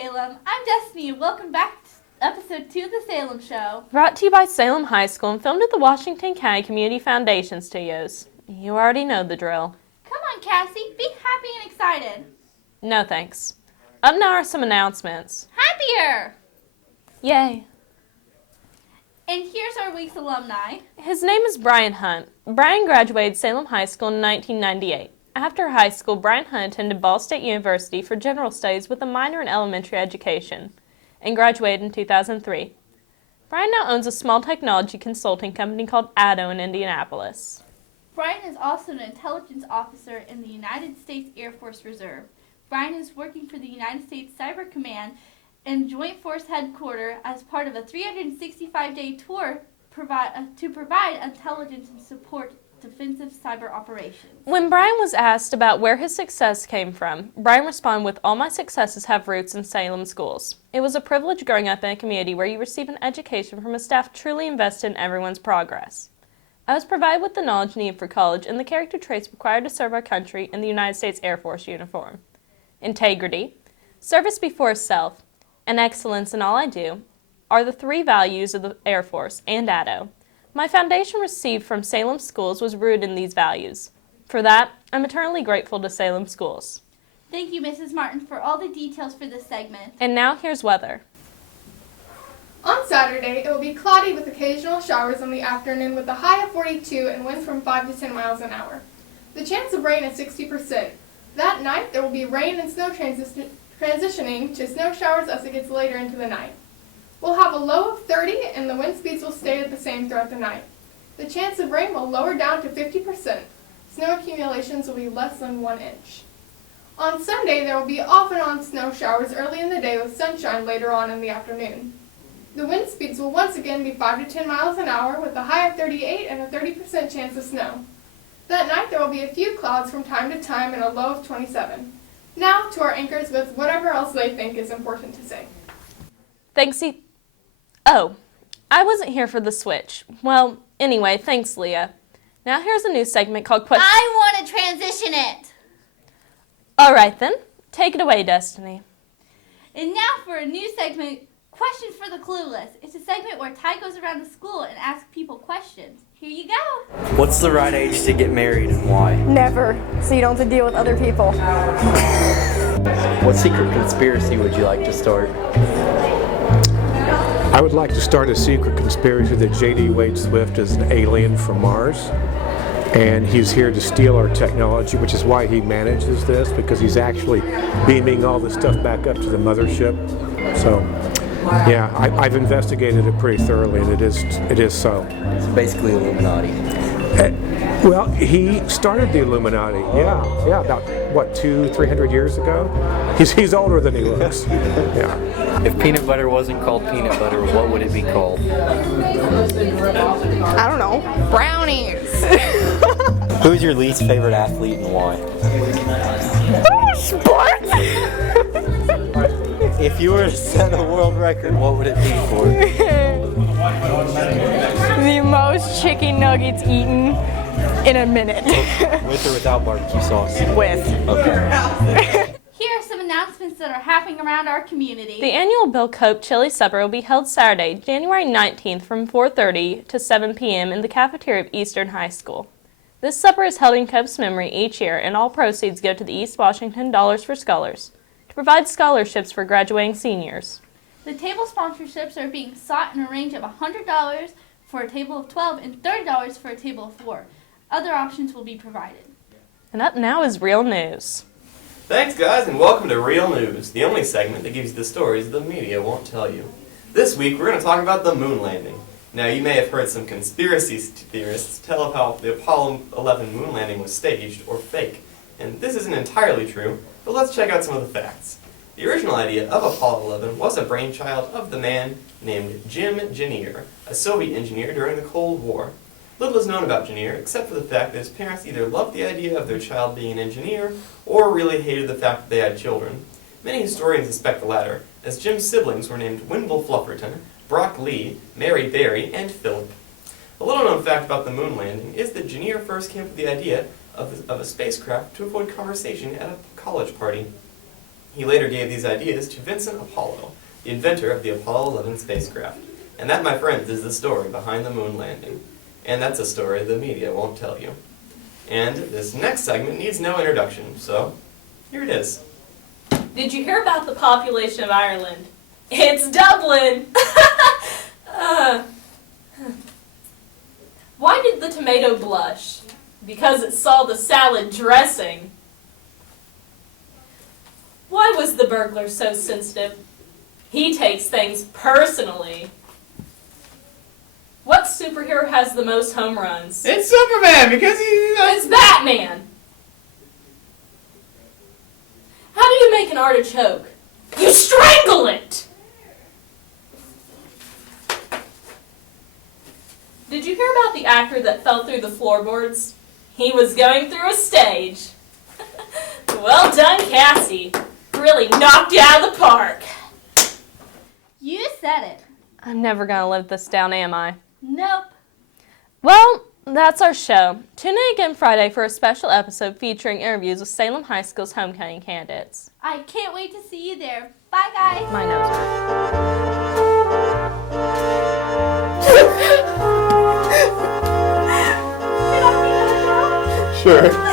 Salem. I'm Destiny. Welcome back to episode 2 of the Salem Show. Brought to you by Salem High School and filmed at the Washington County Community Foundation Studios. You already know the drill. Come on, Cassie. Be happy and excited. No thanks. Up now are some announcements. Happier! Yay. And here's our week's alumni. His name is Brian Hunt. Brian graduated Salem High School in 1998. After high school, Brian Hunt attended Ball State University for general studies with a minor in elementary education and graduated in 2003. Brian now owns a small technology consulting company called Addo in Indianapolis. Brian is also an intelligence officer in the United States Air Force Reserve. Brian is working for the United States Cyber Command and Joint Force Headquarters as part of a 365-day tour to provide intelligence and support defensive cyber operations. When Brian was asked about where his success came from, Brian responded with, "All my successes have roots in Salem schools. It was a privilege growing up in a community where you receive an education from a staff truly invested in everyone's progress. I was provided with the knowledge needed for college and the character traits required to serve our country in the United States Air Force uniform. Integrity, service before self, and excellence in all I do are the three values of the Air Force and Addo. My foundation received from Salem Schools was rooted in these values. For that, I'm eternally grateful to Salem Schools." Thank you, Mrs. Martin, for all the details for this segment. And now here's weather. On Saturday, it will be cloudy with occasional showers in the afternoon with a high of 42 and winds from 5 to 10 miles an hour. The chance of rain is 60%. That night, there will be rain and snow transitioning to snow showers as it gets later into the night. We'll have a low of 30 and the wind speeds will stay the same throughout the night. The chance of rain will lower down to 50%. Snow accumulations will be less than 1 inch. On Sunday, there will be off and on snow showers early in the day with sunshine later on in the afternoon. The wind speeds will once again be 5 to 10 miles an hour with a high of 38 and a 30% chance of snow. That night, there will be a few clouds from time to time and a low of 27. Now to our anchors with whatever else they think is important to say. Thanks, Oh, I wasn't here for the switch. Well, anyway, thanks, Leah. Now here's a new segment called I want to transition it! All right, then. Take it away, Destiny. And now for a new segment, Questions for the Clueless. It's a segment where Ty goes around the school and asks people questions. Here you go. What's the right age to get married and why? Never, so you don't have to deal with other people. What secret conspiracy would you like to start? I would like to start a secret conspiracy that J.D. Wade Swift is an alien from Mars, and he's here to steal our technology, which is why he manages this, because he's actually beaming all the stuff back up to the mothership. So, yeah, I've investigated it pretty thoroughly, and it is so. It's basically Illuminati. Well, he started the Illuminati, yeah, about, 200-300 years ago? He's older than he looks, yeah. If peanut butter wasn't called peanut butter, what would it be called? I don't know. Brownies. Who's your least favorite athlete and why? Sports. If you were to set a world record, what would it be for? The most chicken nuggets eaten in a minute. With or without barbecue sauce? With. Okay. Here are some announcements that are happening around our community. The annual Bill Cope Chili Supper will be held Saturday, January 19th from 4:30 to 7 p.m. in the cafeteria of Eastern High School. This supper is held in Cope's memory each year, and all proceeds go to the East Washington Dollars for Scholars to provide scholarships for graduating seniors. The table sponsorships are being sought in a range of $100 for a table of 12 and $30 for a table of 4. Other options will be provided. And up now is Real News. Thanks, guys, and welcome to Real News, the only segment that gives you the stories the media won't tell you. This week, we're going to talk about the moon landing. Now, you may have heard some conspiracy theorists tell of how the Apollo 11 moon landing was staged or fake. And this isn't entirely true, but let's check out some of the facts. The original idea of Apollo 11 was a brainchild of the man named Jim Janier, a Soviet engineer during the Cold War. Little is known about Janier, except for the fact that his parents either loved the idea of their child being an engineer, or really hated the fact that they had children. Many historians suspect the latter, as Jim's siblings were named Wimble Flufferton, Brock Lee, Mary Berry, and Philip. A little-known fact about the moon landing is that Janier first came up with the idea of a spacecraft to avoid conversation at a college party. He later gave these ideas to Vincent Apollo, the inventor of the Apollo 11 spacecraft. And that, my friends, is the story behind the moon landing. And that's a story the media won't tell you. And this next segment needs no introduction, so here it is. Did you hear about the population of Ireland? It's Dublin! Why did the tomato blush? Because it saw the salad dressing. Why was the burglar so sensitive? He takes things personally. What superhero has the most home runs? It's Superman, because It's Batman! How do you make an artichoke? You strangle it! Did you hear about the actor that fell through the floorboards? He was going through a stage. Well done, Cassie. Really knocked you out of the park. You said it. I'm never gonna live this down, am I? Nope. Well, that's our show. Tune in again Friday for a special episode featuring interviews with Salem High School's homecoming candidates. I can't wait to see you there. Bye, guys. My nose hurts. Sure.